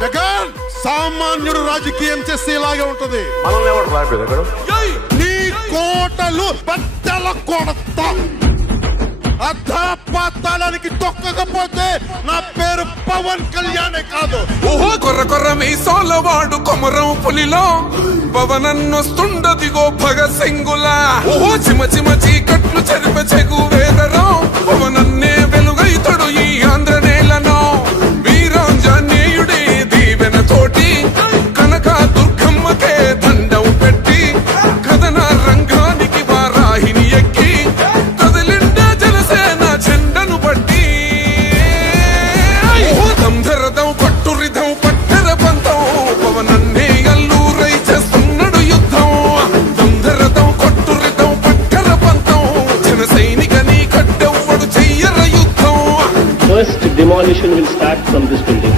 జగన్ సామాన్యుడు రాజకీయం చేస్తే ఇలాగే ఉంటది. నీ కోటలు బట్టల కొడతా, అధాపాతాళానికి తొక్కకపోతే నా పేరు పవన్ కళ్యాణే కాదు. ఓహో కొర్ర కొర్ర మీసోలవాడు కొమరం పులిలో పవనన్నొస్తుండదిగో భగత్ సింగులా. ఓహో చిమ చిమ చీకట్లు చెరిప చెగు వేదరో పవనన్నే వెలుగైతడు ఈ ఆంధ్ర నేలను. వీరాంజనేయుడే దీవెన తోటి కనక దుర్గమ్మకే దండం పెట్టి కథన రంగానికి వారాహిని ఎక్కి కదిలిండ జనసేన జెండను బట్టి. దంధరదం కొట్టురిదం పట్టర పంతం పవనన్నే అల్లూరై చేస్తున్నాడు యుద్ధం. దంధరదం కొట్టురిదం పట్టర పంతం జన సైనికని కట్టెవ్వడు చెయ్యర యుద్ధం. First demolition will start from this building.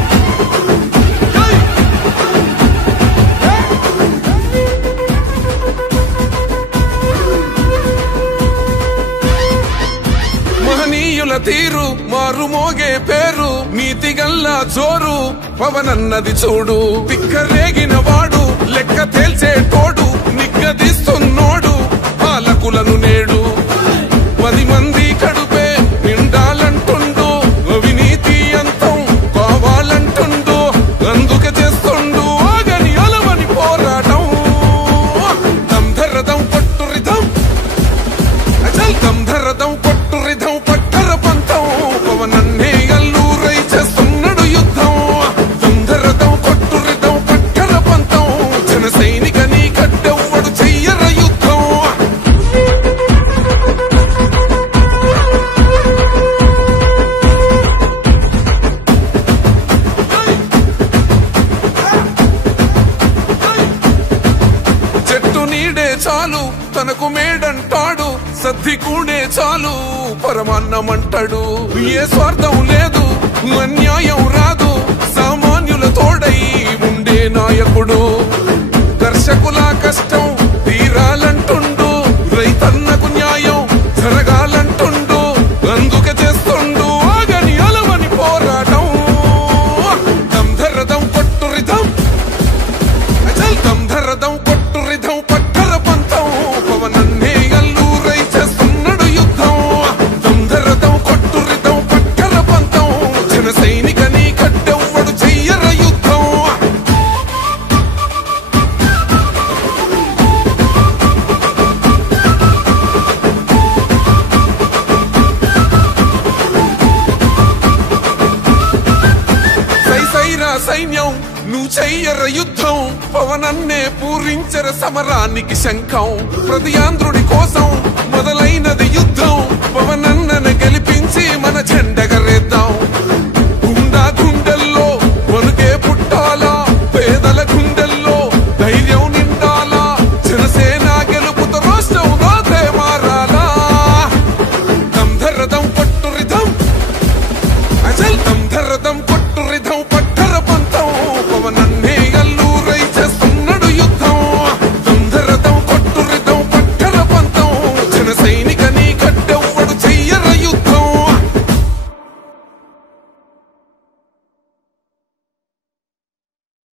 మహనీయుల తీరు మారు మోగే పేరు నీతిగల్లా జోరు పవనన్నది చూడు. తిక్కరేగిన వాడు లెక్క తేల్చేటోడు నిగ్గదీస్తున్నోడు పాలకులను నేడు. 10 మంది కడుపే నిండాలంటుండు అవినీతి అంతం కావాలంటుండు అందుకే చేస్తుండు ఆగని అలవని పోరాటం. దంధరదం కొట్టురిదం అచల్ దంధరదం కొట్టురిదం పట్టర పంతం పవనన్నే అల్లూరై చేస్తున్నాడు యుద్ధం. దంధరదం కొట్టురిదం పట్టర పంతం జన సైనికని కట్టెవ్వడు చెయ్యర యుద్ధం. చెట్టు నీడే చాలు తనకు మేడంటాడు, సద్ది కూడే చాలు పరమాన్నమంటాడు. ఏ స్వార్థం లేదు అన్యాయం రాదు సామాన్యుల తోడై ఉండే నాయకుడు. కర్షకుల కష్టం తీరాలంటుండు రైతన్నకు న్యాయం జరగాలంటుండు అందుకే చేస్తుండు ఆగని అలవని పోరాటం. దంధరదం కొట్టురిదం అచల్ దంధరదం కొట్టురిదం పట్టర పంతం పవనన్నే అల్లూరై చేస్తున్నాడు యుద్ధం. దంధరదం కొట్టురిదం పట్టర పంతం జన సైనికని కట్టెవ్వడు చెయ్యర యుద్ధం. సైసైరా సైన్యం నువ్వు చెయ్యర యుద్ధం పవనన్నే పూరించర సమరానికి శంఖం. ప్రతి ఆంధ్రుడి కోసం మొదలైనది యుద్ధం